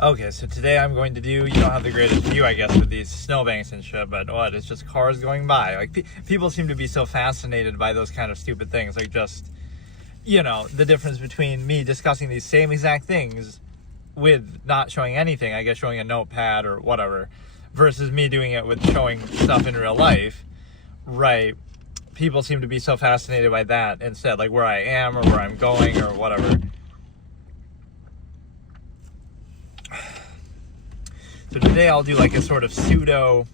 Okay, so today I'm going to do, you don't have the greatest view, I guess, with these snowbanks and shit, but what, it's just cars going by. Like, people seem to be so fascinated by those kind of stupid things, like just, you know, the difference between me discussing these same exact things with not showing anything, I guess showing a notepad or whatever, versus me doing it with showing stuff in real life, right? People seem to be so fascinated by that instead, like where I am or where I'm going or whatever. So today I'll do like a sort of pseudo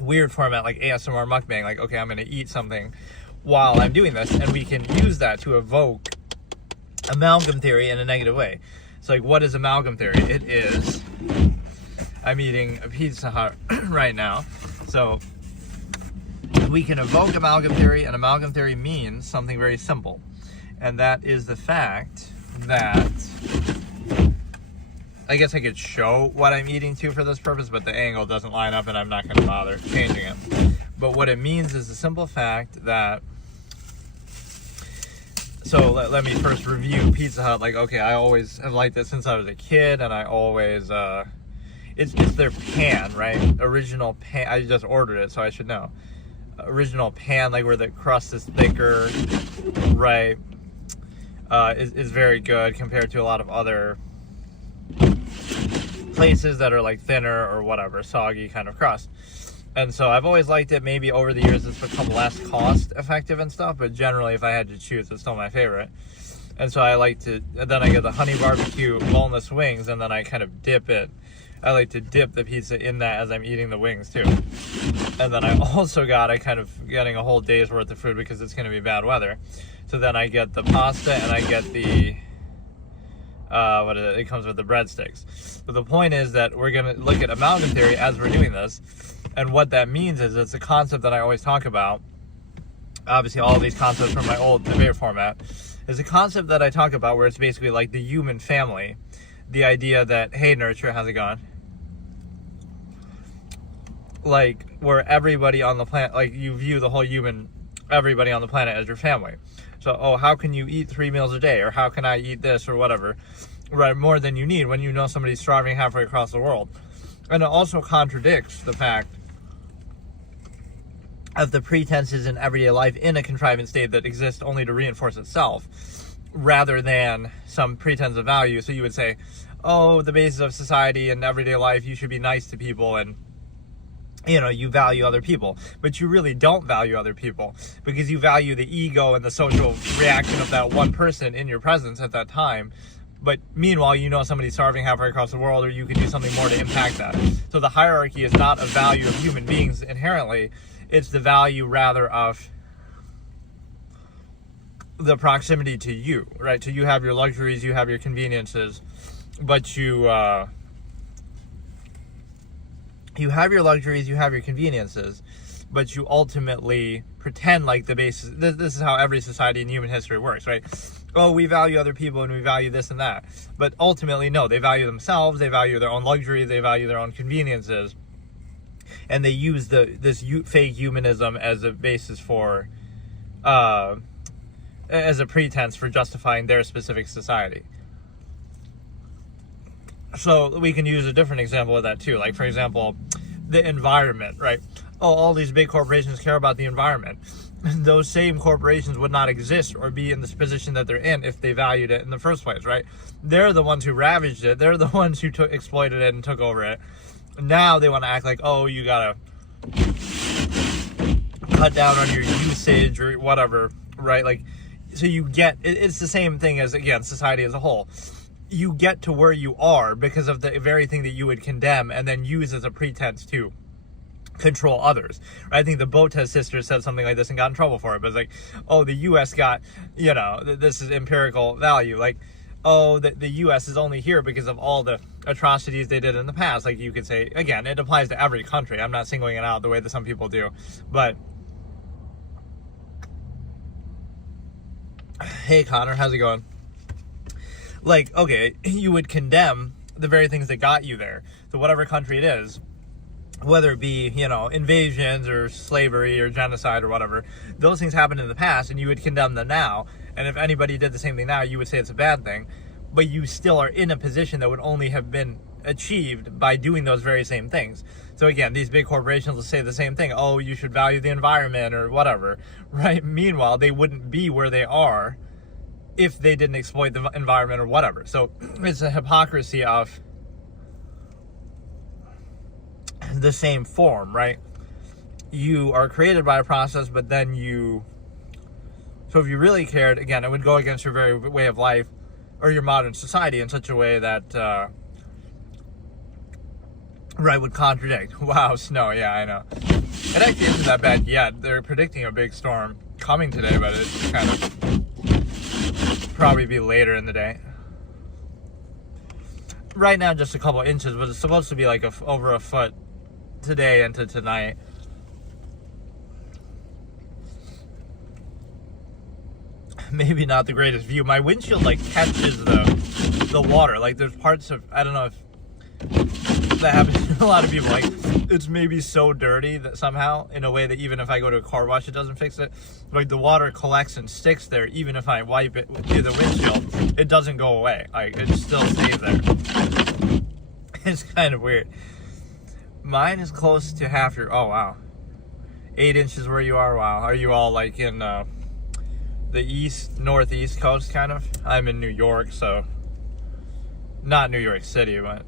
weird format like ASMR mukbang, like, okay, I'm going to eat something while I'm doing this, and we can use that to evoke amalgam theory in a negative way. So like, what is amalgam theory? It is, I'm eating a Pizza Hut right now, so we can evoke amalgam theory, and amalgam theory means something very simple, and that is the fact that, I guess I could show what I'm eating to for this purpose, but the angle doesn't line up and I'm not going to bother changing it. But what it means is the simple fact that, so let me first review Pizza Hut. Like, okay, I always have liked it since I was a kid, and I always, it's their pan, right? Original pan, I just ordered it, so I should know. Original pan, like where the crust is thicker, right, is very good compared to a lot of other places that are like thinner or whatever, soggy kind of crust. And so I've always liked it. Maybe over the years it's become less cost effective and stuff, but generally if I had to choose, it's still my favorite. And so I like to, and then I get the honey barbecue boneless wings, and then I kind of dip it. I like to dip the pizza in that as I'm eating the wings too. And then I also got, I kind of getting a whole day's worth of food because it's going to be bad weather. So then I get the pasta, and I get the what is it? It comes with the breadsticks. But the point is that we're going to look at amalgam theory as we're doing this. And what that means is it's a concept that I always talk about. Obviously, all of these concepts from my old debate format is a concept that I talk about where it's basically like the human family. The idea that, hey, Nurture, how's it going? Like, where everybody on the planet, like you view the whole everybody on the planet as your family. So, oh, how can you eat 3 meals a day? Or how can I eat this or whatever? Right, more than you need when you know somebody's starving halfway across the world. And it also contradicts the fact of the pretenses in everyday life in a contrivance state that exists only to reinforce itself, rather than some pretense of value. So you would say, oh, the basis of society and everyday life, you should be nice to people, and you know, you value other people, but you really don't value other people because you value the ego and the social reaction of that one person in your presence at that time. But meanwhile, you know somebody's starving halfway across the world, or you can do something more to impact that. So the hierarchy is not a value of human beings inherently. It's the value rather of the proximity to you, right? So you have your luxuries, you have your conveniences, but you have your luxuries, you have your conveniences, but you ultimately pretend like the basis. This is how every society in human history works, right? Oh, we value other people and we value this and that. But ultimately, no, they value themselves, they value their own luxury, they value their own conveniences. And they use this fake humanism as a basis for, as a pretense for justifying their specific society. So we can use a different example of that too. Like, for example, the environment, right? Oh, all these big corporations care about the environment. Those same corporations would not exist or be in this position that they're in if they valued it in the first place, right? They're the ones who ravaged it. They're the ones who exploited it and took over it. Now they want to act like, oh, you gotta cut down on your usage or whatever, right? Like, so you get, it's the same thing as, again, society as a whole. You get to where you are because of the very thing that you would condemn and then use as a pretense to control others. I think the Botez sisters said something like this and got in trouble for it, but it's like, oh, the U.S. got, you know, this is empirical value. Like, oh, the U.S. is only here because of all the atrocities they did in the past. Like, you could say, again, it applies to every country. I'm not singling it out the way that some people do. But, hey, Connor, how's it going? Like, okay, you would condemn the very things that got you there. So whatever country it is, whether it be, you know, invasions or slavery or genocide or whatever, those things happened in the past and you would condemn them now. And if anybody did the same thing now, you would say it's a bad thing. But you still are in a position that would only have been achieved by doing those very same things. So again, these big corporations will say the same thing. Oh, you should value the environment or whatever, right? Meanwhile, they wouldn't be where they are if they didn't exploit the environment or whatever. So it's a hypocrisy of the same form, right? You are created by a process, but then so if you really cared, again, it would go against your very way of life or your modern society in such a way that, right, would contradict. Wow, snow, yeah, I know. It actually isn't that bad yet. They're predicting a big storm coming today, but it's kind of probably be later in the day. Right now, just a couple inches, but it's supposed to be like over a foot today into tonight. Maybe not the greatest view. My windshield like catches the water. Like there's parts of, I don't know if that happens to a lot of people. Like it's maybe so dirty that somehow, in a way that even if I go to a car wash, it doesn't fix it. Like the water collects and sticks there. Even if I wipe it through the windshield, it doesn't go away. Like it still stays there. It's kind of weird. Mine is close to half your. Oh wow, 8 inches where you are. Wow, are you all like in? The northeast coast, kind of. I'm in New York, so not New York City, but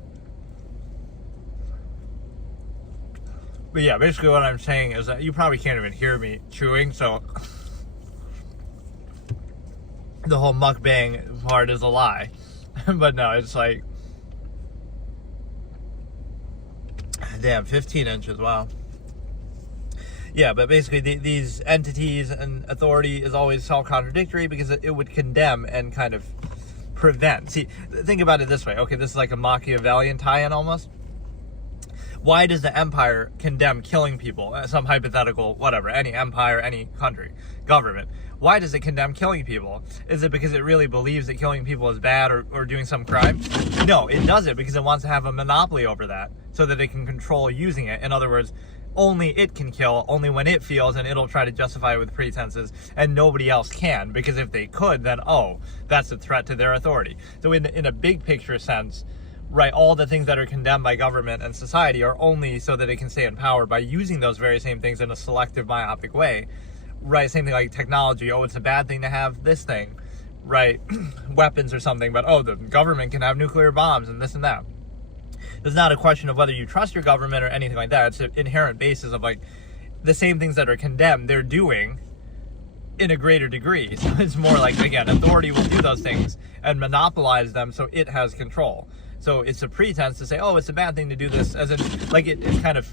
yeah, basically what I'm saying is that you probably can't even hear me chewing, so the whole mukbang part is a lie. But no, it's like, damn, 15 inches, wow. Yeah, but basically these entities and authority is always self-contradictory because it would condemn and kind of prevent. See, think about it this way. Okay, this is like a Machiavellian tie-in almost. Why does the empire condemn killing people? Some hypothetical, whatever, any empire, any country, government. Why does it condemn killing people? Is it because it really believes that killing people is bad or doing some crime? No, it does it because it wants to have a monopoly over that so that it can control using it. In other words, only it can kill, only when it feels, and it'll try to justify it with pretenses, and nobody else can, because if they could, then, oh, that's a threat to their authority. So in a big picture sense, right, all the things that are condemned by government and society are only so that it can stay in power by using those very same things in a selective, myopic way, right? Same thing like technology. Oh, it's a bad thing to have this thing, right? Weapons or something, but, oh, the government can have nuclear bombs and this and that. It's not a question of whether you trust your government or anything like that. It's an inherent basis of like the same things that are condemned, they're doing in a greater degree. So it's more like, again, authority will do those things and monopolize them so it has control. So it's a pretense to say, oh, it's a bad thing to do this, as in, like it's kind of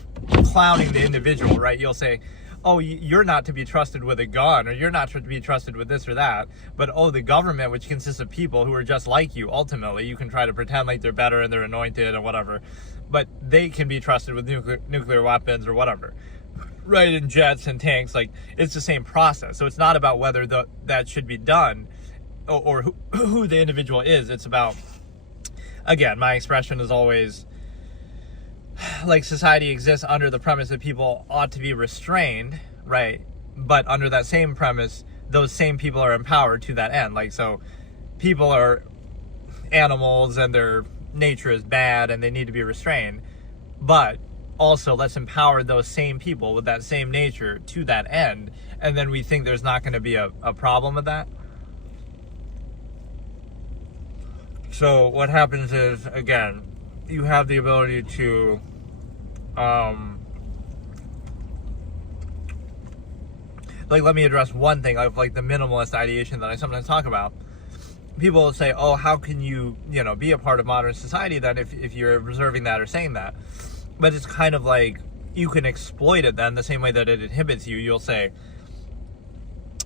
clowning the individual, right? You'll say, oh, you're not to be trusted with a gun, or you're not to be trusted with this or that. But, oh, the government, which consists of people who are just like you, ultimately, you can try to pretend like they're better and they're anointed and whatever. But they can be trusted with nuclear weapons or whatever. Right, in jets and tanks, like, it's the same process. So it's not about whether that should be done or who the individual is. It's about, again, my expression is always, like, society exists under the premise that people ought to be restrained, right? But under that same premise, those same people are empowered to that end. Like, so people are animals and their nature is bad and they need to be restrained. But also, let's empower those same people with that same nature to that end. And then we think there's not going to be a problem with that. So what happens is, again, you have the ability to like, let me address one thing of like the minimalist ideation that I sometimes talk about. People will say, oh, how can you be a part of modern society then if you're observing that or saying that? But it's kind of like you can exploit it then the same way that it inhibits you. You'll say,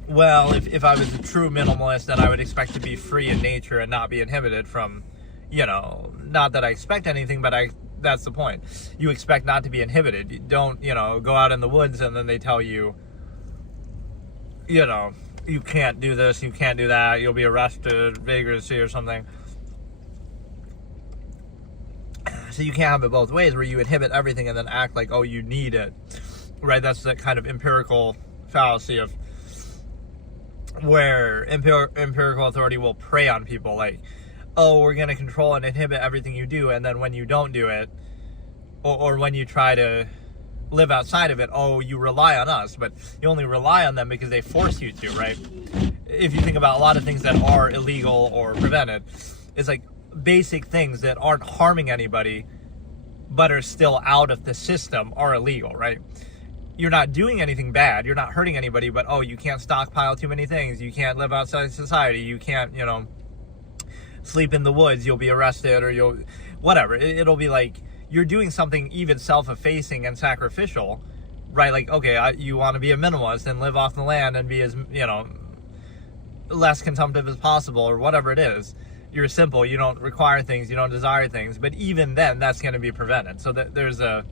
well, if I was a true minimalist, then I would expect to be free in nature and not be inhibited from, not that I expect anything, but that's the point. You expect not to be inhibited. You don't, go out in the woods and then they tell you, you can't do this, you can't do that, you'll be arrested, vagrancy or something. So you can't have it both ways, where you inhibit everything and then act like, oh, you need it, right? That's the kind of empirical fallacy of where empirical authority will prey on people. Like, oh, we're going to control and inhibit everything you do, and then when you don't do it, or when you try to live outside of it, oh, you rely on us, but you only rely on them because they force you to, right? If you think about a lot of things that are illegal or prevented, it's like basic things that aren't harming anybody but are still out of the system are illegal, right? You're not doing anything bad, you're not hurting anybody, but oh, you can't stockpile too many things, you can't live outside society, you can't, sleep in the woods, you'll be arrested, or you'll whatever. It'll be like you're doing something even self-effacing and sacrificial, right? Like, okay, you want to be a minimalist and live off the land and be as less consumptive as possible, or whatever it is. You're simple, you don't require things, you don't desire things, but even then that's going to be prevented. So that there's a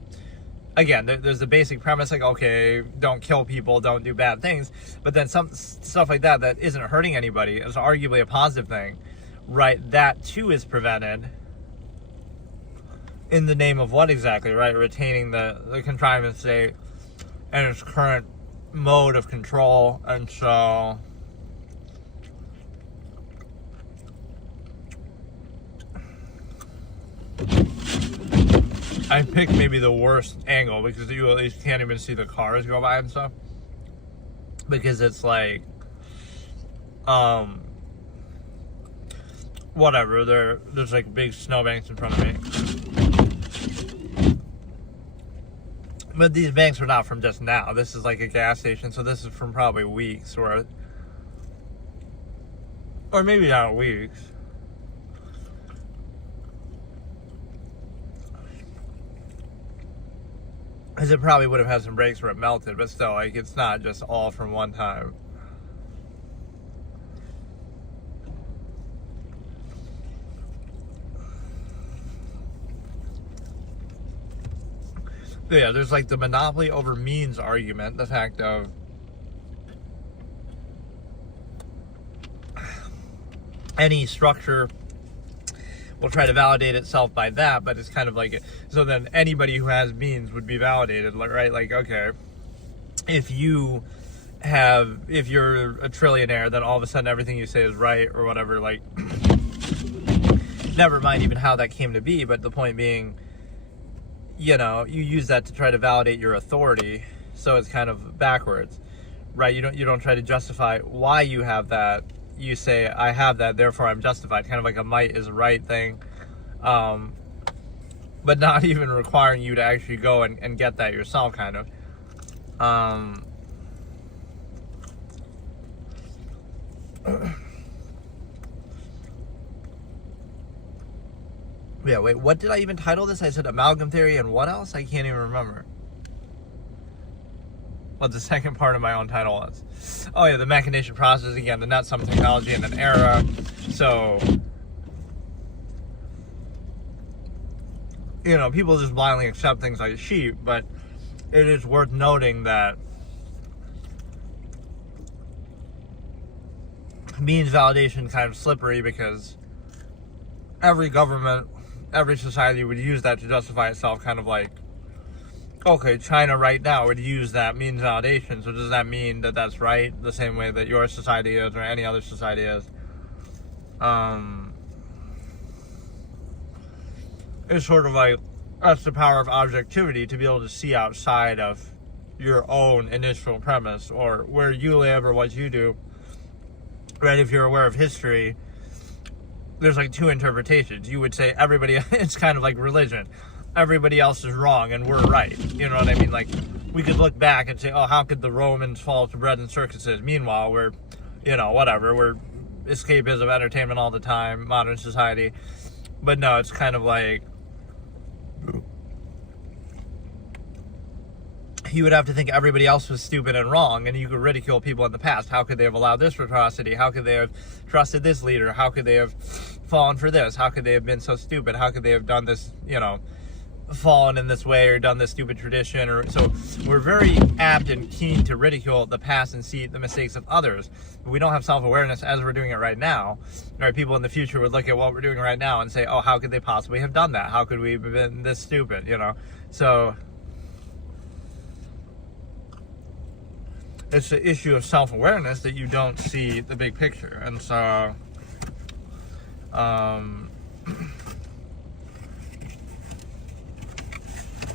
basic premise, like, okay, don't kill people, don't do bad things, but then some stuff like that isn't hurting anybody is arguably a positive thing, right? That too is prevented in the name of what exactly, right? Retaining the contrivance state and its current mode of control. And so I picked maybe the worst angle because you at least can't even see the cars go by and stuff, because it's like whatever, there's like big snowbanks in front of me, but these banks are not from just now. This is like a gas station, so this is from probably weeks worth, or maybe not weeks. Because it probably would have had some breaks where it melted, but still, like, it's not just all from one time. But yeah, there's like the monopoly over means argument, the fact of any structure will try to validate itself by that, but it's kind of like so then anybody who has means would be validated, right? Like, okay, if you're a trillionaire, then all of a sudden everything you say is right or whatever. Like, never mind even how that came to be, but the point being, you use that to try to validate your authority, so it's kind of backwards, right? You don't try to justify why you have that. You say, I have that, therefore I'm justified. Kind of like a might is right thing, but not even requiring you to actually go and get that yourself, kind of. Yeah, wait, what did I even title this? I said amalgam theory and what else? I can't even remember what the second part of my own title was. Oh yeah, the machination process, again, the nut sum technology in an era. So, people just blindly accept things like sheep, but it is worth noting that means validation kind of slippery, because every government, every society would use that to justify itself, kind of like, okay, China right now would use that means validation, so does that mean that that's right, the same way that your society is or any other society is? It's sort of like, that's the power of objectivity, to be able to see outside of your own initial premise or where you live or what you do, right? If you're aware of history, there's like two interpretations. You would say everybody, it's kind of like religion. Everybody else is wrong and we're right. You know what I mean? Like, we could look back and say, oh, how could the Romans fall to bread and circuses? Meanwhile, we're, whatever. We're escapism, entertainment all the time, modern society. But no, it's kind of like, you would have to think everybody else was stupid and wrong, and you could ridicule people in the past. How could they have allowed this atrocity? How could they have trusted this leader? How could they have fallen for this? How could they have been so stupid? How could they have done this, fallen in this way or done this stupid tradition? Or so we're very apt and keen to ridicule the past and see the mistakes of others. We don't have self-awareness as we're doing it right now. Right? People in the future would look at what we're doing right now and say, oh, how could they possibly have done that? How could we have been this stupid? So it's the issue of self-awareness that you don't see the big picture. And so Okay,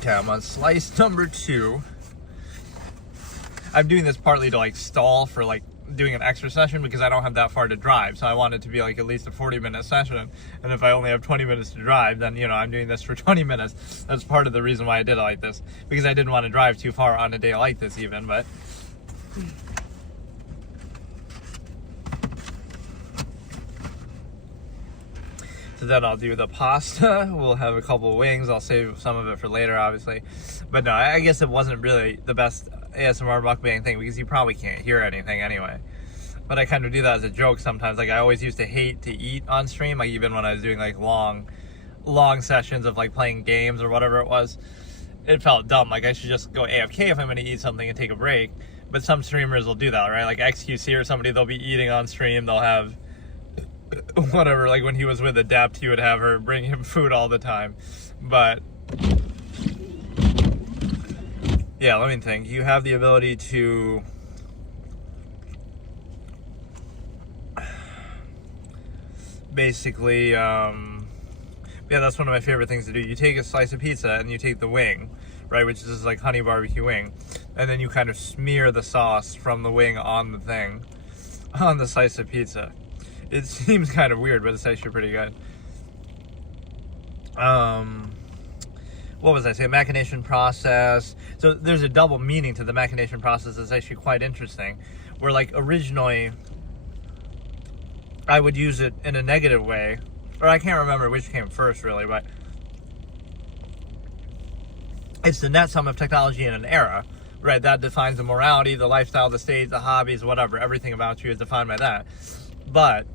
I'm on slice number 2. I'm doing this partly to like stall for like doing an extra session because I don't have that far to drive. So I want it to be like at least a 40-minute session. And if I only have 20 minutes to drive, then, you know, I'm doing this for 20 minutes. That's part of the reason why I did it like this, because I didn't want to drive too far on a day like this even, but so then I'll do the pasta. We'll have a couple of wings. I'll save some of it for later, obviously. But no, I guess it wasn't really the best ASMR mukbang thing because you probably can't hear anything anyway. But I kind of do that as a joke sometimes. Like I always used to hate to eat on stream, like even when I was doing like long sessions of like playing games or whatever it was. It felt dumb. Like I should just go AFK if I'm going to eat something and take a break. But some streamers will do that, right? Like XQC or somebody, they'll be eating on stream. They'll have whatever, like when he was with Adept, he would have her bring him food all the time. But yeah, let me think. You have the ability to basically, yeah, that's one of my favorite things to do. You take a slice of pizza and you take the wing, right, which is this like honey barbecue wing, and then you kind of smear the sauce from the wing on the thing, on the slice of pizza. It seems kind of weird, but it's actually pretty good. What was I saying? Machination process. So there's a double meaning to the machination process that's actually quite interesting. Where like originally I would use it in a negative way, or I can't remember which came first really, but it's the net sum of technology in an era, right? That defines the morality, the lifestyle, the state, the hobbies, whatever. Everything about you is defined by that. But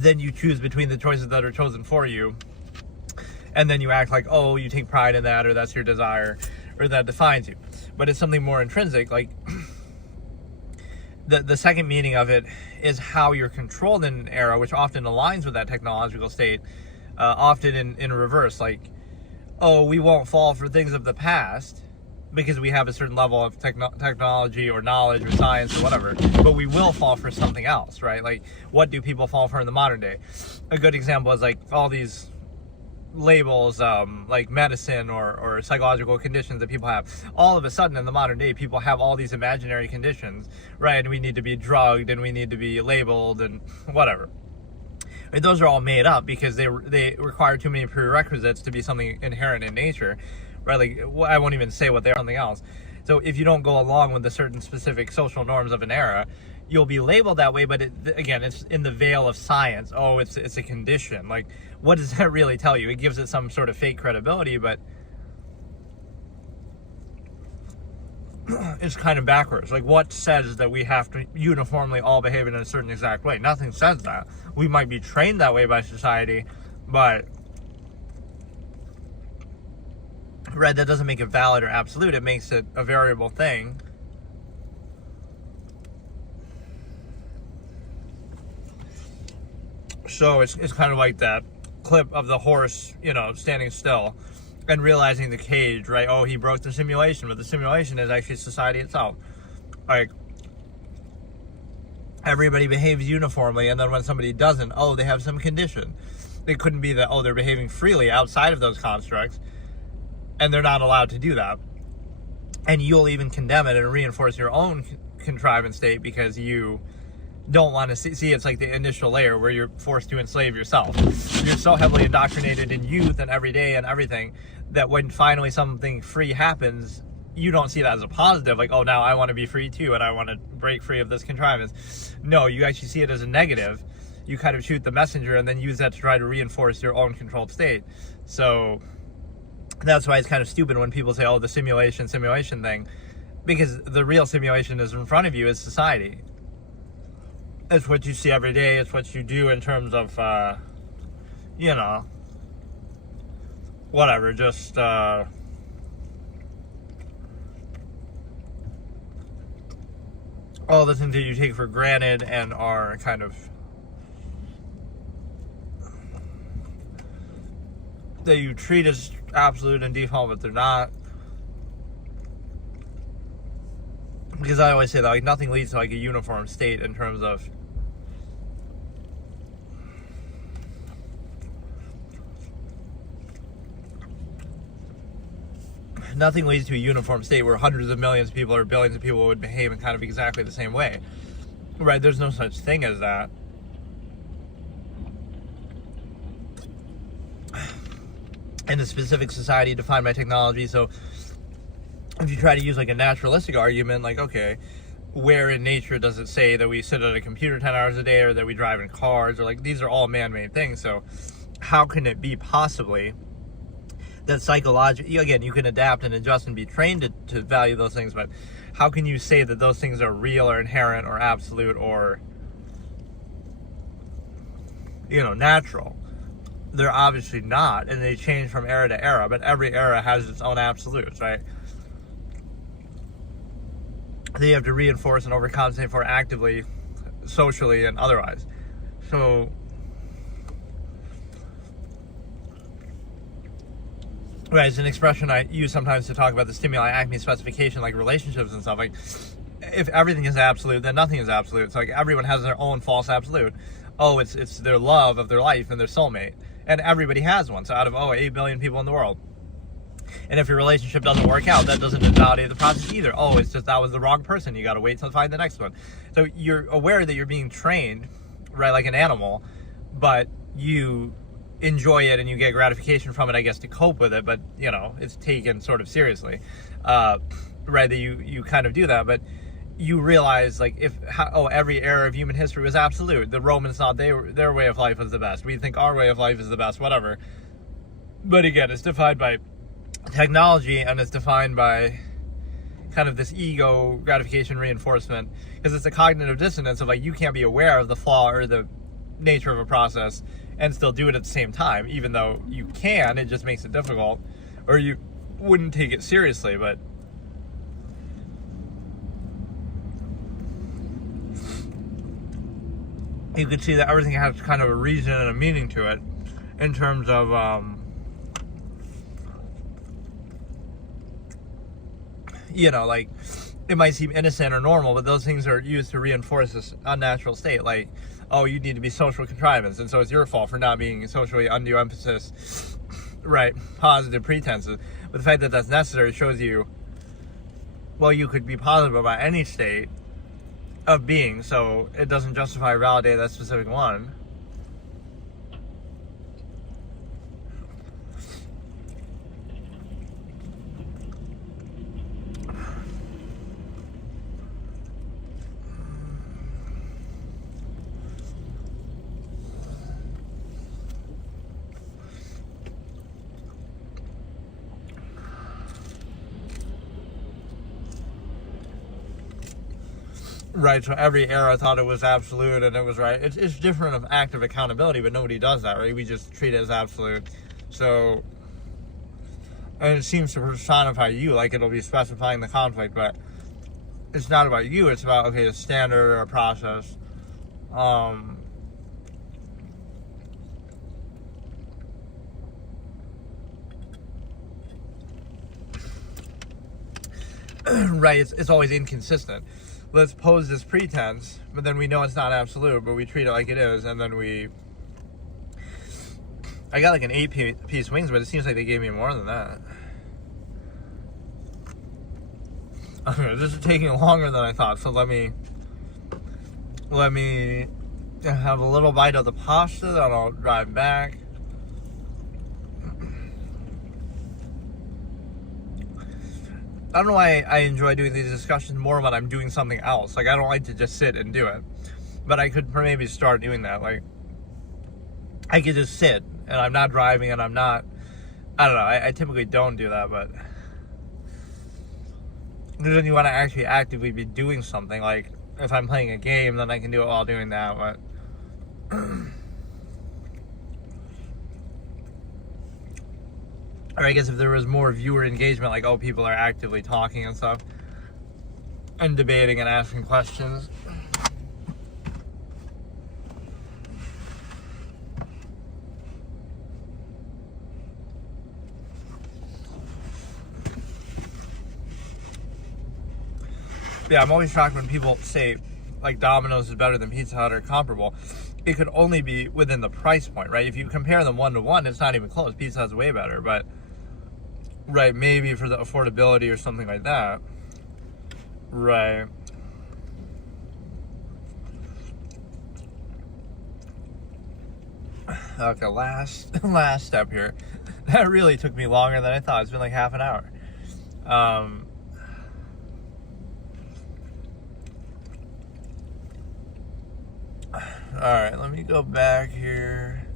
then you choose between the choices that are chosen for you, and then you act like, oh, you take pride in that, or that's your desire, or that defines you. But it's something more intrinsic. Like the second meaning of it is how you're controlled in an era, which often aligns with that technological state, often in reverse. Like, oh, we won't fall for things of the past because we have a certain level of technology or knowledge or science or whatever, but we will fall for something else, right? Like, what do people fall for in the modern day? A good example is like all these labels, like medicine or psychological conditions that people have. All of a sudden in the modern day, people have all these imaginary conditions, right? And we need to be drugged and we need to be labeled and whatever. And those are all made up because they require too many prerequisites to be something inherent in nature, right? Like, I won't even say what they are, something else. So if you don't go along with the certain specific social norms of an era, you'll be labeled that way. But again, it's in the veil of science. Oh, it's a condition. Like, what does that really tell you? It gives it some sort of fake credibility, but it's kind of backwards. Like, what says that we have to uniformly all behave in a certain exact way? Nothing says that. We might be trained that way by society, but right, that doesn't make it valid or absolute. It makes it a variable thing. So it's kind of like that clip of the horse, you know, standing still and realizing the cage, right? Oh, he broke the simulation, but the simulation is actually society itself. Like, everybody behaves uniformly, and then when somebody doesn't, oh, they have some condition. It couldn't be that, oh, they're behaving freely outside of those constructs, and they're not allowed to do that. And you'll even condemn it and reinforce your own contrivance state because you don't want to see it's like the initial layer where you're forced to enslave yourself. You're so heavily indoctrinated in youth and every day and everything that when finally something free happens, you don't see that as a positive, like, oh, now I want to be free too and I want to break free of this contrivance. No, you actually see it as a negative. You kind of shoot the messenger and then use that to try to reinforce your own controlled state. So that's why it's kind of stupid when people say, oh, the simulation thing, because the real simulation is in front of you, is society. It's what you see every day. It's what you do in terms of, you know, whatever, just, all the things that you take for granted and are kind of, that you treat as absolute and default, but they're not. because I always say that like nothing leads to like a uniform state in terms of nothing leads to a uniform state where hundreds of millions of people or billions of people would behave in kind of exactly the same way. Right? There's no such thing as that. In a specific society defined by technology. So if you try to use like a naturalistic argument, like, okay, where in nature does it say that we sit at a computer 10 hours a day, or that we drive in cars, or like these are all man-made things. So how can it be possibly that psychologically, again, you can adapt and adjust and be trained to value those things, but how can you say that those things are real or inherent or absolute or, you know, natural? They're obviously not, and they change from era to era, but every era has its own absolutes, right? That you have to reinforce and overcompensate for actively, socially, and otherwise. So, right, it's an expression I use sometimes to talk about the stimuli acme specification, like relationships and stuff. Like, if everything is absolute, then nothing is absolute. It's like everyone has their own false absolute. Oh, it's their love of their life and their soulmate. And everybody has one. So out of, 8 billion people in the world. And if your relationship doesn't work out, that doesn't invalidate the process either. Oh, it's just that was the wrong person. You got to wait till find the next one. So you're aware that you're being trained, right, like an animal, but you enjoy it and you get gratification from it, I guess, to cope with it. But, you know, it's taken sort of seriously, right, that you kind of do that. But you realize, like, every era of human history was absolute. The Romans thought their way of life was the best. We think our way of life is the best, whatever. But again, it's defined by technology, and it's defined by kind of this ego gratification reinforcement, because it's a cognitive dissonance of like you can't be aware of the flaw or the nature of a process and still do it at the same time, even though you can. It just makes it difficult, or you wouldn't take it seriously. But you could see that everything has kind of a reason and a meaning to it in terms of you know, like, it might seem innocent or normal, but those things are used to reinforce this unnatural state. Like, oh, you need to be social contrivance, and so it's your fault for not being socially undue emphasis, right, positive pretenses. But the fact that that's necessary shows you, well, you could be positive about any state of being, so it doesn't justify or validate that specific one. Right, so every era thought it was absolute and it was right. It's different of active accountability, but nobody does that, right? We just treat it as absolute. So, and it seems to personify you, like it'll be specifying the conflict, but it's not about you. It's about, okay, a standard or a process. Right, it's always inconsistent. Let's pose this pretense, but then we know it's not absolute, but we treat it like it is, and then I got like an 8-piece wings, but it seems like they gave me more than that. Okay, this is taking longer than I thought, so let me have a little bite of the pasta, then I'll drive back. I don't know why I enjoy doing these discussions more when I'm doing something else. Like, I don't like to just sit and do it. But I could maybe start doing that. Like, I could just sit, and I'm not driving, and I'm not... I don't know. I typically don't do that, but... Because then you want to actually actively be doing something. Like, if I'm playing a game, then I can do it while doing that, but... Or I guess if there was more viewer engagement, like, oh, people are actively talking and stuff, and debating and asking questions. Yeah, I'm always shocked when people say, like, Domino's is better than Pizza Hut or comparable. It could only be within the price point, right? If you compare them 1-to-1, it's not even close. Pizza Hut's way better, but, right, maybe for the affordability or something like that. Right. Okay, last step here. That really took me longer than I thought. It's been like half an hour. Alright, let me go back here.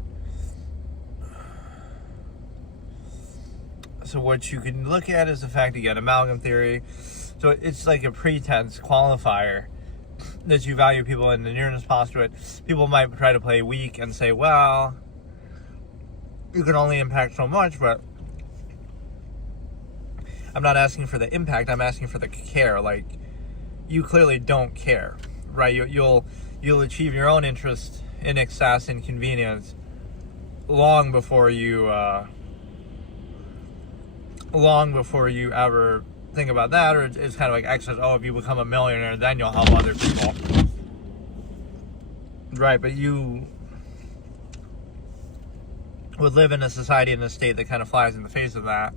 So what you can look at is the fact you get amalgam theory. So it's like a pretense qualifier that you value people in the nearness postulate. People might try to play weak and say, well, you can only impact so much, but I'm not asking for the impact, I'm asking for the care. Like, you clearly don't care, right? You'll achieve your own interest in excess and convenience long before you ever think about that. Or it's kind of like excess, oh, if you become a millionaire, then you'll help other people, right? But you would live in a society, in a state that kind of flies in the face of that.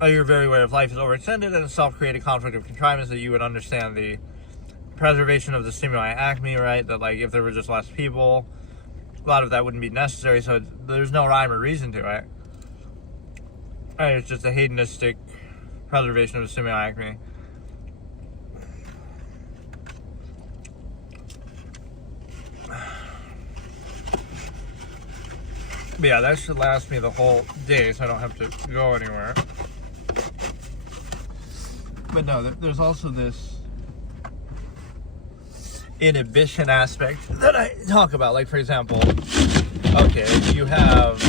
Your very way of life is overextended and a self-created conflict of contrivance, that you would understand the preservation of the stimuli acme, right? That, like, if there were just less people, a lot of that wouldn't be necessary. So there's no rhyme or reason to it. And it's just a hedonistic preservation of the stimuli acme. But yeah, that should last me the whole day, so I don't have to go anywhere. But no, there's also this inhibition aspect that I talk about. Like, for example, okay, you have,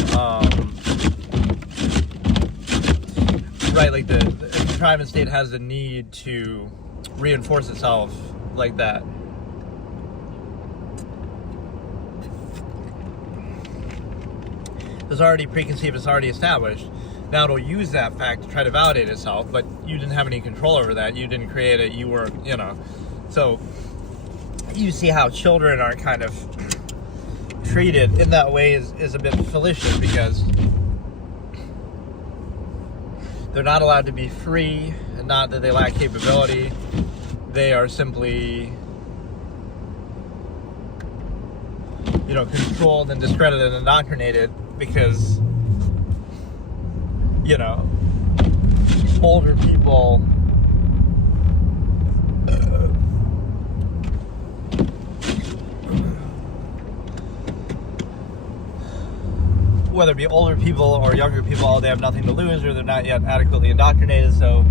right, like the contrivance state has the need to reinforce itself like that. It's already preconceived, it's already established. Now it'll use that fact to try to validate itself, but you didn't have any control over that. You didn't create it. You were, So you see how children are kind of treated in that way is a bit fallacious, because they're not allowed to be free, and not that they lack capability. They are simply, controlled and discredited and indoctrinated because, older people whether it be older people or younger people, they have nothing to lose, or they're not yet adequately indoctrinated, so,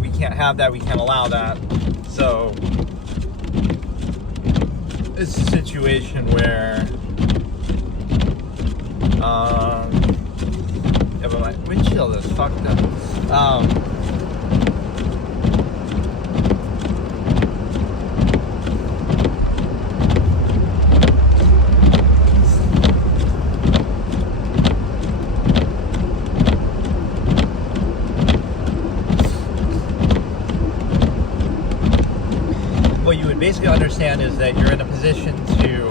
we can't have that, we can't allow that. So it's a situation where yeah, but my windshield is fucked up. What you would basically understand is that you're in a position to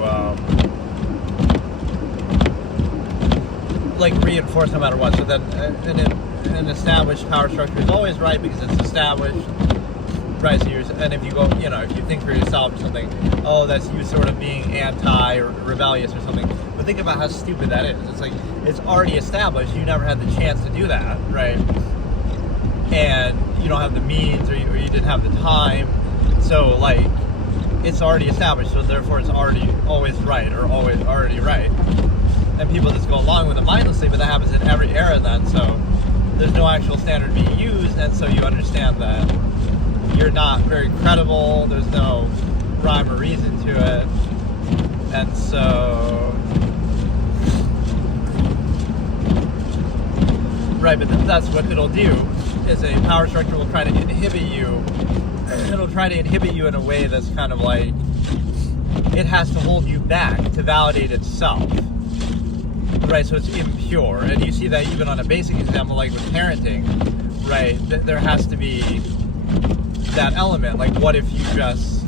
reinforce no matter what. So then an established power structure is always right because it's established, right? So and if you go, if you think for yourself or something, that's you sort of being anti or rebellious or something. But think about how stupid that is. It's like, it's already established. You never had the chance to do that, right? And you don't have the means, or you didn't have the time. So, it's already established, so therefore it's always right, or already right. And people just go along with it mindlessly, but that happens in every era then, so there's no actual standard being used, and so you understand that you're not very credible, there's no rhyme or reason to it, and so... Right, but that's what it'll do, is a power structure will try to inhibit you. It'll try to inhibit you in a way that's kind of like, it has to hold you back to validate itself. Right, so it's impure. And you see that even on a basic example, like with parenting, right? There has to be that element. Like, what if you just,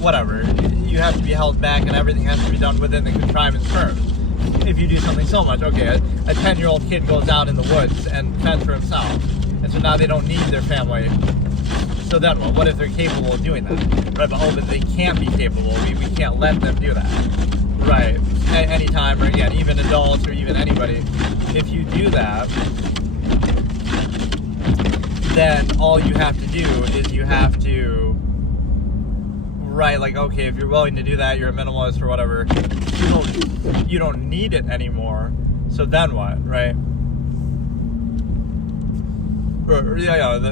whatever, you have to be held back and everything has to be done within the contrivance terms. If you do something so much, okay, a 10-year-old kid goes out in the woods and fends for himself, and so now they don't need their family. So then what if they're capable of doing that? Right, but they can't be capable. We can't let them do that. Right, anytime, or again, even adults or even anybody, if you do that, then all you have to do is you have to, right, like, okay, if you're willing to do that, you're a minimalist or whatever, you don't need it anymore, so then what, right?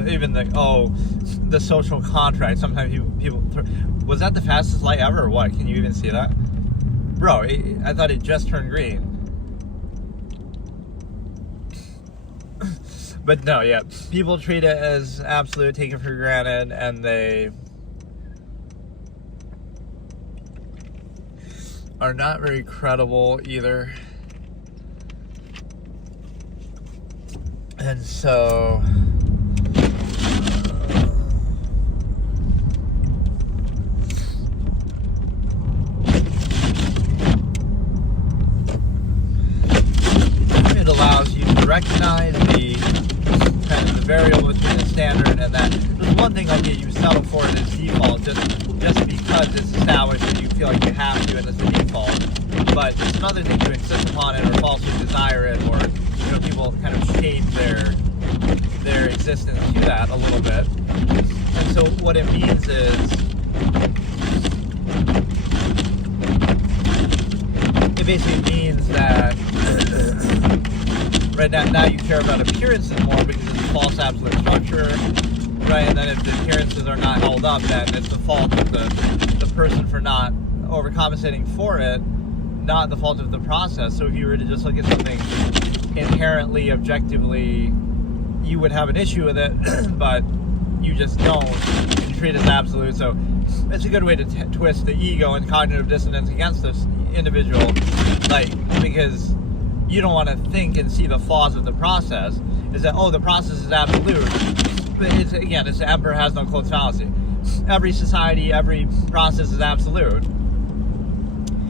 Even the social contract, sometimes people was that the fastest light ever or what? Can you even see that? Bro, I thought it just turned green. But no, yeah, people treat it as absolute, take it for granted, and they are not very credible either. And so it allows you to recognize the kind of the variable between the standard and that. There's one thing, okay, you settle for it as default just because it's established and you feel like you have to and it's the default. But it's another thing to insist upon it or falsely desire it, or people kind of shape their existence to that a little bit. And so what it means is, it basically means that right now you care about appearances more because it's a false absolute structure, right? And then if the appearances are not held up, then it's the fault of the person for not overcompensating for it, not the fault of the process. So if you were to just look at something inherently, objectively, you would have an issue with it, but you just don't. You treat it as absolute. So it's a good way to twist the ego and cognitive dissonance against this individual, like, because you don't want to think and see the flaws of the process. Is that, the process is absolute, but it's the emperor has no clothes fallacy. Every society, every process is absolute,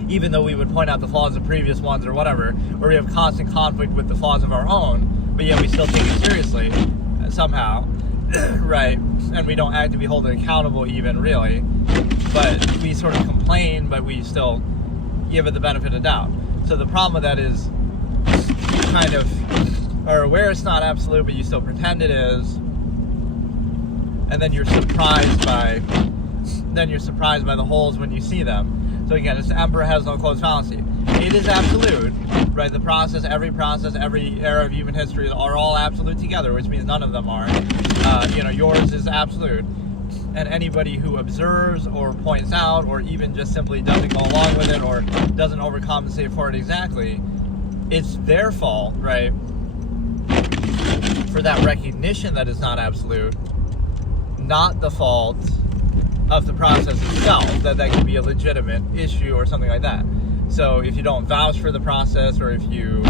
even though we would point out the flaws of previous ones or whatever, or we have constant conflict with the flaws of our own, but yet we still take it seriously somehow, right? And we don't actively hold it accountable even, really, but we sort of complain, but we still give it the benefit of doubt. So the problem with that is you kind of are aware it's not absolute, but you still pretend it is, and then you're surprised by the holes when you see them. So again, it's the emperor has no clothes fallacy. It is absolute, right? The process, every era of human history are all absolute together, which means none of them are. Yours is absolute. And anybody who observes or points out or even just simply doesn't go along with it or doesn't overcompensate for it exactly, it's their fault, right? For that recognition that it's not absolute, not the fault of the process itself, that could be a legitimate issue or something like that. So if you don't vouch for the process, or if you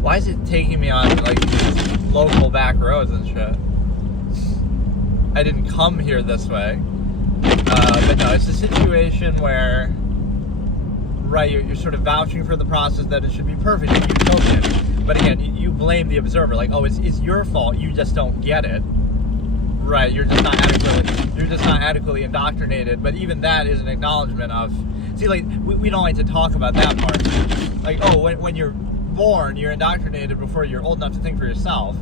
why is it taking me on like these local back roads and shit? I didn't come here this way, but no, it's a situation where, right, you're sort of vouching for the process that it should be perfect and utopian. But again, you blame the observer, like, it's your fault, you just don't get it, right? You're just not adequately indoctrinated. But even that is an acknowledgement of, see, like, we don't like to talk about that part. Like, when you're born, you're indoctrinated before you're old enough to think for yourself,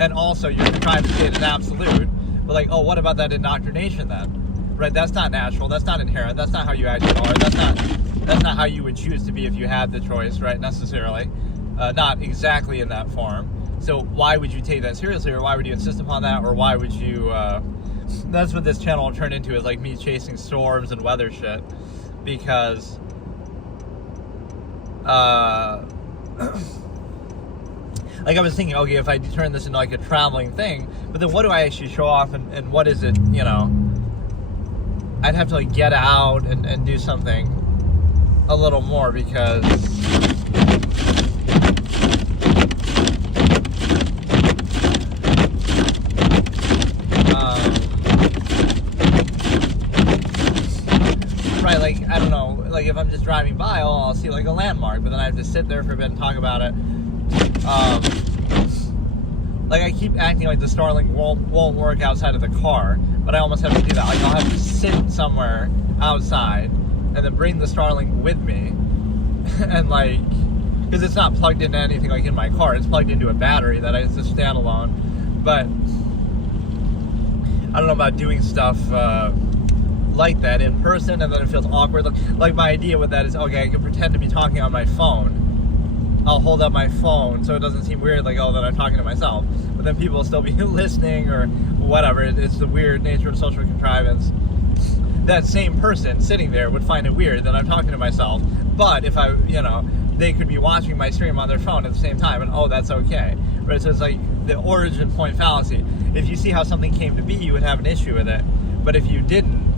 and also you're trying to state an absolute. But like, what about that indoctrination then? Right? That's not natural. That's not inherent. That's not how you actually are. That's not how you would choose to be if you had the choice, right? Necessarily. Not exactly in that form. So why would you take that seriously, or why would you insist upon that, or why would you... that's what this channel will turn into, is like me chasing storms and weather shit. Because... like, I was thinking, okay, if I turn this into like a traveling thing, but then what do I actually show off, and what is it, I'd have to like get out and do something a little more, because I don't know, like if I'm just driving by, I'll see like a landmark, but then I have to sit there for a bit and talk about it. Like I keep acting like the Starlink won't work outside of the car, but I almost have to do that. Like I'll have to sit somewhere outside and then bring the Starlink with me, and like, because it's not plugged into anything like in my car, it's plugged into a battery that it's a standalone. But I don't know about doing stuff like that in person, and then it feels awkward. Like my idea with that is, okay, I can pretend to be talking on my phone. I'll hold up my phone so it doesn't seem weird, like, oh, that I'm talking to myself. But then people will still be listening or whatever. It's the weird nature of social contrivance. That same person sitting there would find it weird that I'm talking to myself. But if I, they could be watching my stream on their phone at the same time, and oh, that's okay. Right? So it's like the origin point fallacy. If you see how something came to be, you would have an issue with it. But if you didn't,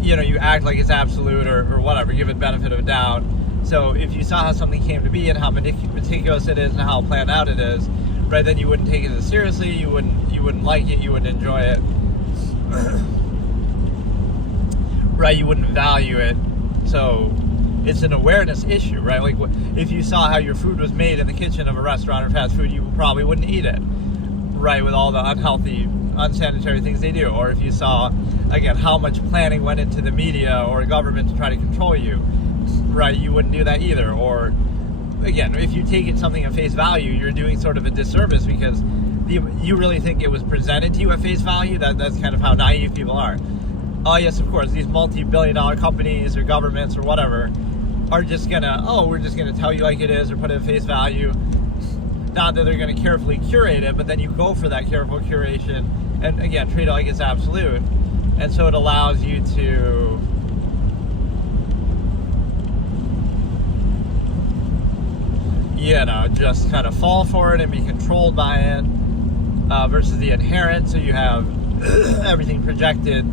you act like it's absolute or whatever, give it benefit of a doubt. So if you saw how something came to be and how meticulous it is and how planned out it is, right, then you wouldn't take it as seriously, you wouldn't like it, you wouldn't enjoy it. Right, you wouldn't value it. So it's an awareness issue, right? Like if you saw how your food was made in the kitchen of a restaurant or fast food, you probably wouldn't eat it, right, with all the unhealthy, unsanitary things they do. Or if you saw, again, how much planning went into the media or government to try to control you, right, you wouldn't do that either. Or again, if you take it something at face value, you're doing sort of a disservice because you really think it was presented to you at face value. That's kind of how naive people are. Oh yes, of course, these multi-billion-dollar companies or governments or whatever are just we're just gonna tell you like it is or put it at face value. Not that they're gonna carefully curate it, but then you go for that careful curation and again treat it like it's absolute. And so it allows you to just kind of fall for it and be controlled by it, versus the inherent. So you have everything projected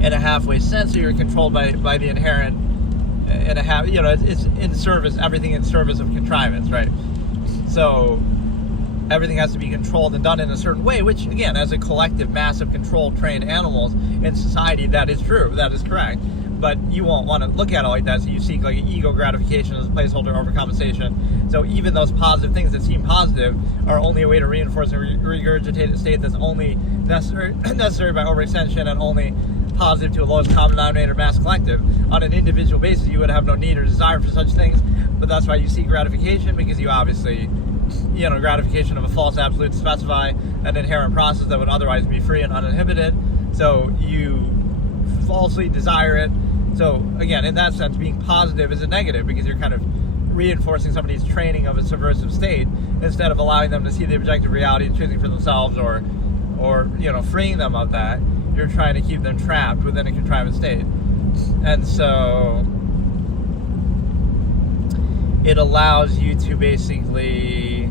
in a halfway sense, so you're controlled by the inherent in a half, it's in service, everything in service of contrivance, right? So everything has to be controlled and done in a certain way, which again, as a collective, massive, controlled, trained animals in society, that is true, that is correct. But you won't want to look at it like that, so you seek like ego gratification as a placeholder overcompensation. So even those positive things that seem positive are only a way to reinforce and regurgitate a state that's only necessary by overextension and only positive to a lowest common denominator mass collective. On an individual basis, you would have no need or desire for such things, but that's why you seek gratification, because you obviously, gratification of a false absolute to specify an inherent process that would otherwise be free and uninhibited. So you falsely desire it. So again, in that sense, being positive is a negative because you're kind of reinforcing somebody's training of a subversive state instead of allowing them to see the objective reality and choosing for themselves or freeing them of that. You're trying to keep them trapped within a contrivance state. And so it allows you to basically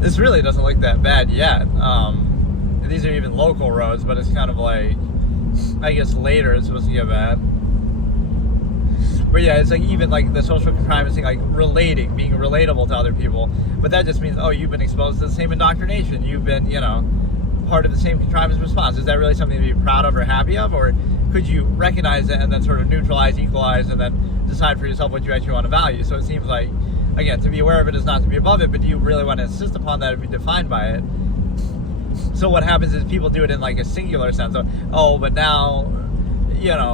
this really doesn't look that bad yet. These are even local roads, but it's kind of like, I guess later it's supposed to get bad. But yeah, it's like even like the social contrivance thing, like being relatable to other people. But that just means, oh, you've been exposed to the same indoctrination. You've been, part of the same contrivance response. Is that really something to be proud of or happy of? Or could you recognize it and then sort of neutralize, equalize, and then decide for yourself what you actually want to value? So it seems like, again, to be aware of it is not to be above it, but do you really want to insist upon that and be defined by it? So what happens is people do it in like a singular sense. So, oh, but now,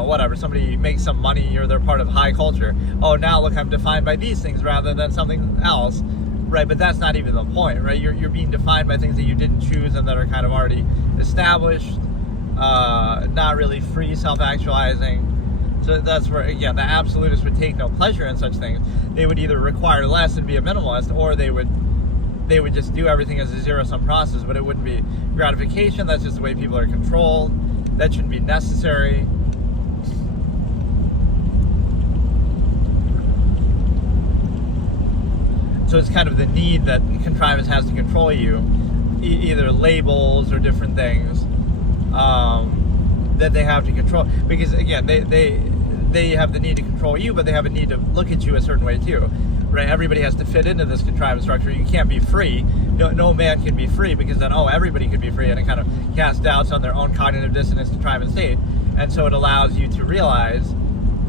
whatever, somebody makes some money or they're part of high culture. Oh, now look, I'm defined by these things rather than something else, right? But that's not even the point, right? You're being defined by things that you didn't choose and that are kind of already established, not really free, self-actualizing. So that's where, again, the absolutists would take no pleasure in such things. They would either require less and be a minimalist, or they would just do everything as a zero-sum process, but it wouldn't be gratification. That's just the way people are controlled. That shouldn't be necessary. So it's kind of the need that contrivance has to control you, either labels or different things that they have to control. Because again, they have the need to control you, but they have a need to look at you a certain way too, right? Everybody has to fit into this contrivance structure. You can't be free no man can be free, because then, everybody could be free, and it kind of casts doubts on their own cognitive dissonance contrivance state. And so it allows you to realize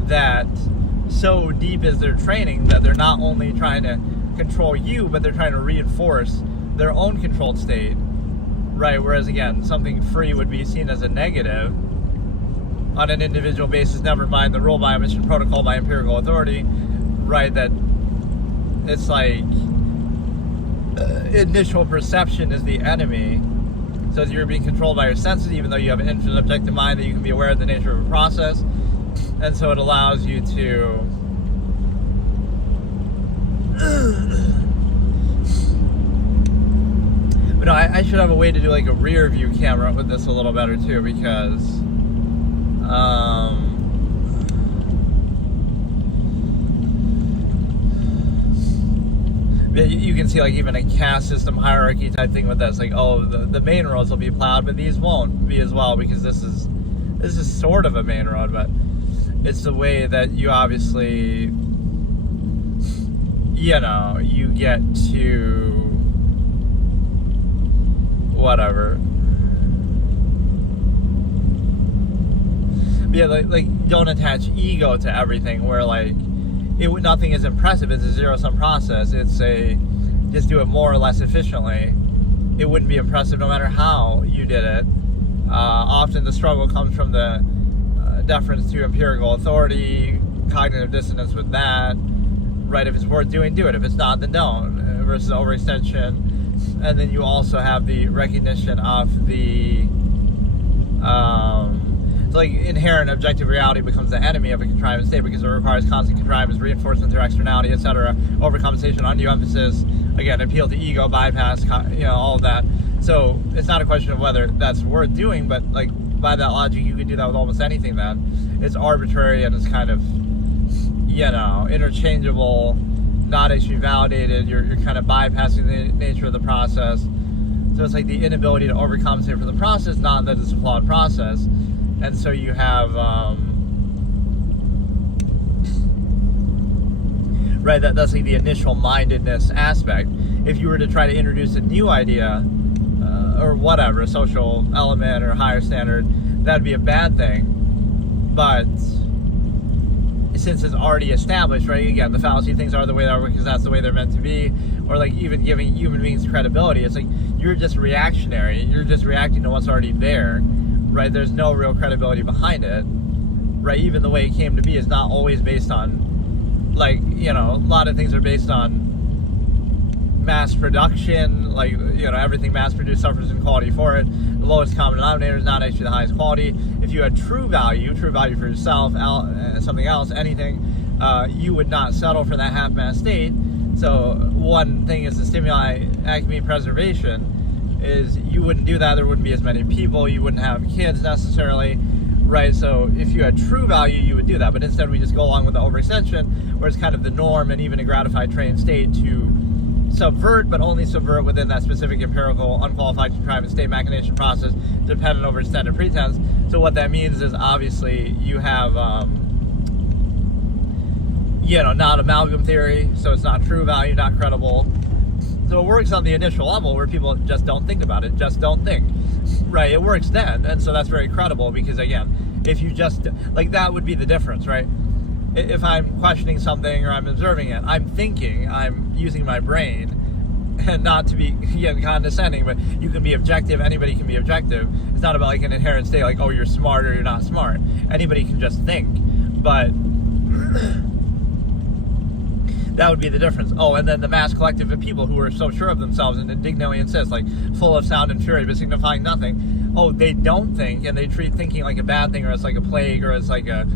that so deep is their training that they're not only trying to control you, but they're trying to reinforce their own controlled state, right? Whereas, again, something free would be seen as a negative on an individual basis, never mind the rule by omission, protocol by empirical authority, right? That it's like initial perception is the enemy. So you're being controlled by your senses, even though you have an infinite objective mind that you can be aware of the nature of a process. And so it allows you to but no, I should have a way to do like a rear view camera with this a little better too, because you can see like even a caste system hierarchy type thing with this, like, the main roads will be plowed, but these won't be as well, because this is sort of a main road, but it's the way that you obviously, you get to whatever. Yeah, like don't attach ego to everything, where like nothing is impressive. It's a zero-sum process. It's just do it more or less efficiently. It wouldn't be impressive no matter how you did it. Often the struggle comes from the deference to empirical authority, cognitive dissonance with that, right? If it's worth doing, do it. If it's not, then don't, versus overextension. And then you also have the recognition of the like inherent objective reality becomes the enemy of a contrivance state, because it requires constant contrivance, reinforcement through externality, etc., overcompensation, undue emphasis, again, appeal to ego, bypass, all of that. So it's not a question of whether that's worth doing, but like by that logic, you could do that with almost anything. Then it's arbitrary and it's kind of interchangeable, not actually validated. You're kind of bypassing the nature of the process. So it's like the inability to overcompensate for the process, not that it's a flawed process. And so you have, right, that's like the initial mindedness aspect. If you were to try to introduce a new idea, or whatever, a social element or higher standard, that'd be a bad thing. But since it's already established, right, again, the fallacy things are the way they are because that's the way they're meant to be, or like even giving human beings credibility, it's like you're just reactionary. You're just reacting to what's already there. Right, there's no real credibility behind it, right? Even the way it came to be is not always based on, like, a lot of things are based on mass production, like, everything mass produced suffers in quality for it. The lowest common denominator is not actually the highest quality. If you had true value for yourself, something else, anything, you would not settle for that half-mass state. So one thing is the stimuli acme preservation, is you wouldn't do that. There wouldn't be as many people. You wouldn't have kids necessarily, right? So if you had true value, you would do that. But instead, we just go along with the overextension, where it's kind of the norm and even a gratified trained state to subvert, but only subvert within that specific empirical, unqualified contrivance state machination process, dependent over extended pretense. So what that means is obviously you have, not amalgam theory. So it's not true value, not credible. So it works on the initial level where people just don't think about it, just don't think, right? It works then, and so that's very credible, because again, if you just, like, that would be the difference, right? If I'm questioning something or I'm observing it, I'm thinking, I'm using my brain, and not to be condescending, but you can be objective, anybody can be objective. It's not about like an inherent state, like, oh, you're smart or you're not smart. Anybody can just think, but that would be the difference. Oh, and then the mass collective of people who are so sure of themselves and indignantly insist, like, full of sound and fury, but signifying nothing. Oh, they don't think, and they treat thinking like a bad thing, or it's like a plague, or it's like a,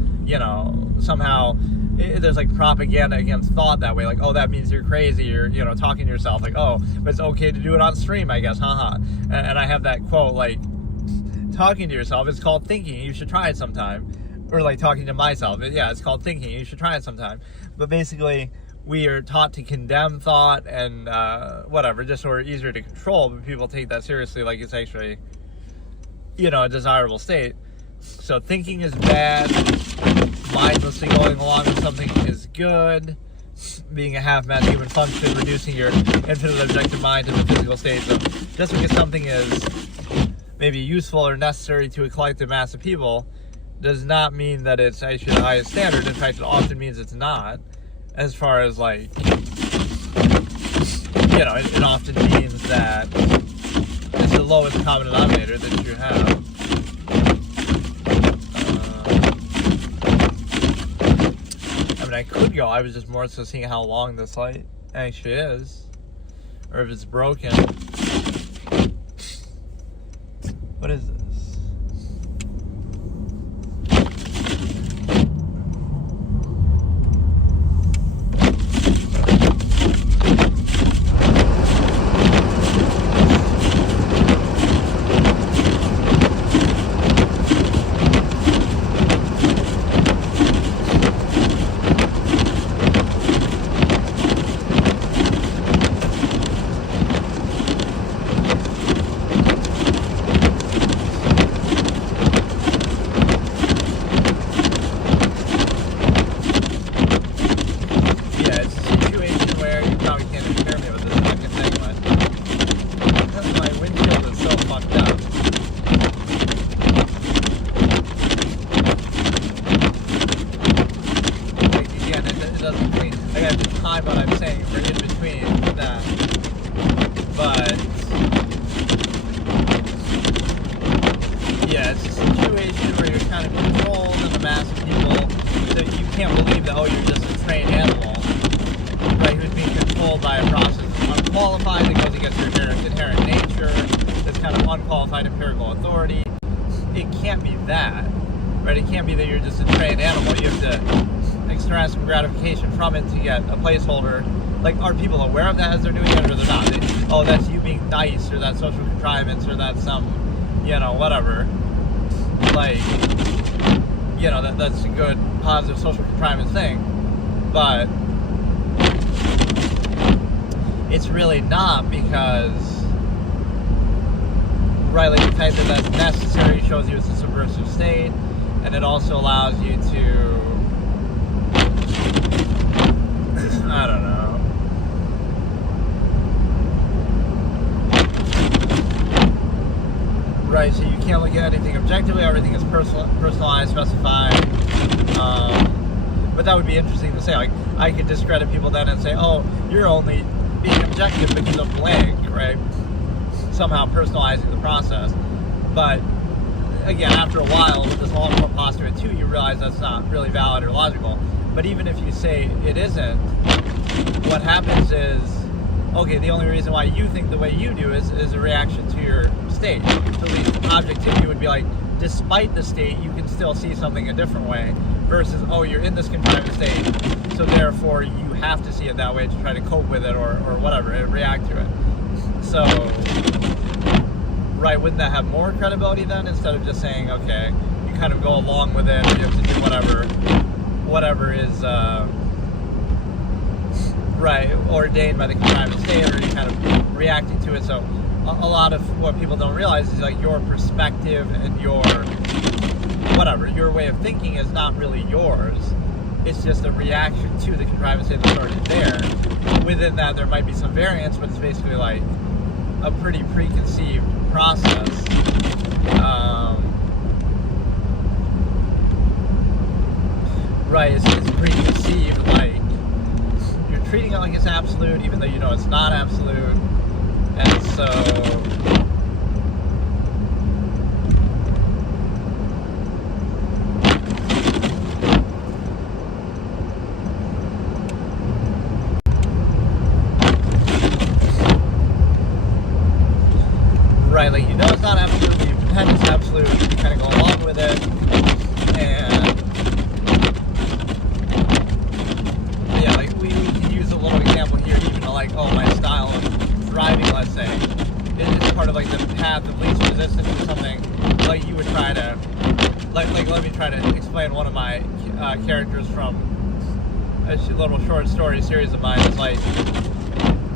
somehow there's like propaganda against thought that way. Like, oh, that means you're crazy, you're, talking to yourself. Like, oh, but it's okay to do it on stream, I guess, haha. And I have that quote, like, talking to yourself, it's called thinking, you should try it sometime. Or like talking to myself, yeah, it's called thinking, you should try it sometime. But basically, we are taught to condemn thought and whatever, just so we're easier to control, but people take that seriously like it's actually, a desirable state. So thinking is bad, mindlessly going along with something is good, being a half-mass human function, reducing your infinite objective mind to the physical state. So just because something is maybe useful or necessary to a collective mass of people does not mean that it's actually the highest standard. In fact, it often means it's not, as far as like, it often means that it's the lowest common denominator that you have. I could go. I was just more so seeing how long this light actually is, or if it's broken. What is this? What I'm saying for in between that, but yeah, it's a situation where you're kind of controlled in a mass of people, so you can't believe that, oh, you're just a trained animal, right, who's being controlled by a process that's unqualified, that goes against your inherent nature, this kind of unqualified empirical authority. It can't be that, right? It can't be that you're just a trained animal. You have to extract some gratification from it to get a placeholder. Like, are people aware of that as they're doing it, or they're not? Oh, that's you being nice, or that's social contrivance, or that's some, whatever. Like, that's a good, positive social contrivance thing. But it's really not, because, right, like the fact that that's necessary shows you it's a subversive state, and it also allows you to, I don't know. Right, so you can't look at anything objectively, everything is personalized, specified. But that would be interesting to say. Like, I could discredit people then and say, oh, you're only being objective because of blank, right? Somehow personalizing the process. But again, after a while, with this all-in-one postulate too, you realize that's not really valid or logical. But even if you say it isn't, what happens is, okay, the only reason why you think the way you do is a reaction to your state. So the objectivity would be like, despite the state, you can still see something a different way, versus, oh, you're in this contrived state, so therefore you have to see it that way to try to cope with it or whatever, and react to it. So, right, wouldn't that have more credibility then, instead of just saying, okay, you kind of go along with it, you have to do whatever is, right, ordained by the contrived state, or you kind of reacting to it. So a lot of what people don't realize is like your perspective and your way of thinking is not really yours. It's just a reaction to the contrived state that's already there. Within that, there might be some variance, but it's basically like a pretty preconceived process. Right, it's preconceived, like you're treating it like it's absolute, even though you know it's not absolute. And so, right, like you know it's not absolute, but you pretend it's absolute, you kind of go along with it, and yeah, like we can use a little example here, even to like, oh, my style of driving, let's say, it's part of like the path of least resistance or something. Like you would try to, like let me try to explain one of my characters from a little short story series of mine. It's like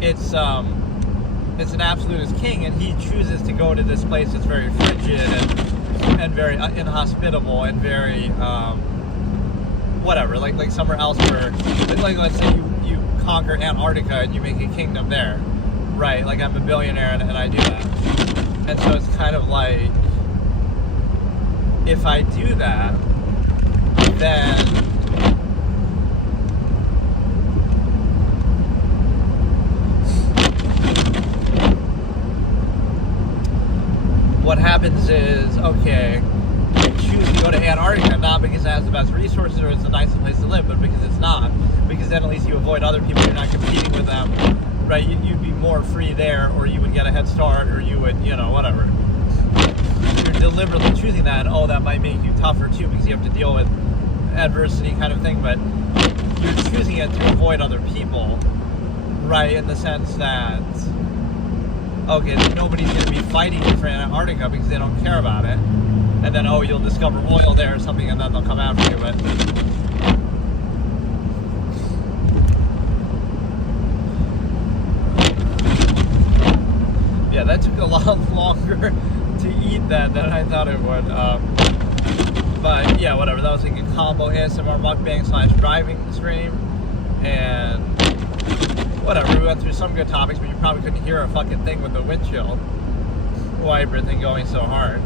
it's an absolutist king, and he chooses to go to this place that's very frigid and very inhospitable and very whatever, like somewhere else where, like let's say you conquer Antarctica and you make a kingdom there, right? Like I'm a billionaire and I do that. And so it's kind of like, if I do that, then what happens is, okay, you choose to go to Antarctica not because it has the best resources or it's the nicest place to live, but because it's not. Because then at least you avoid other people, you're not competing with them, right? You'd be more free there, or you would get a head start, or you would, whatever. You're deliberately choosing that, and that might make you tougher too, because you have to deal with adversity kind of thing, but you're choosing it to avoid other people, right? In the sense that, okay, nobody's going to be fighting you for Antarctica because they don't care about it. And then, you'll discover oil there or something, and then they'll come after you. But yeah, that took a lot longer to eat that than I thought it would. But yeah, whatever. That was like a combo ASMR mukbang / driving stream, and whatever. We went through some good topics, but you probably couldn't hear a fucking thing with the windshield wiper thing going so hard.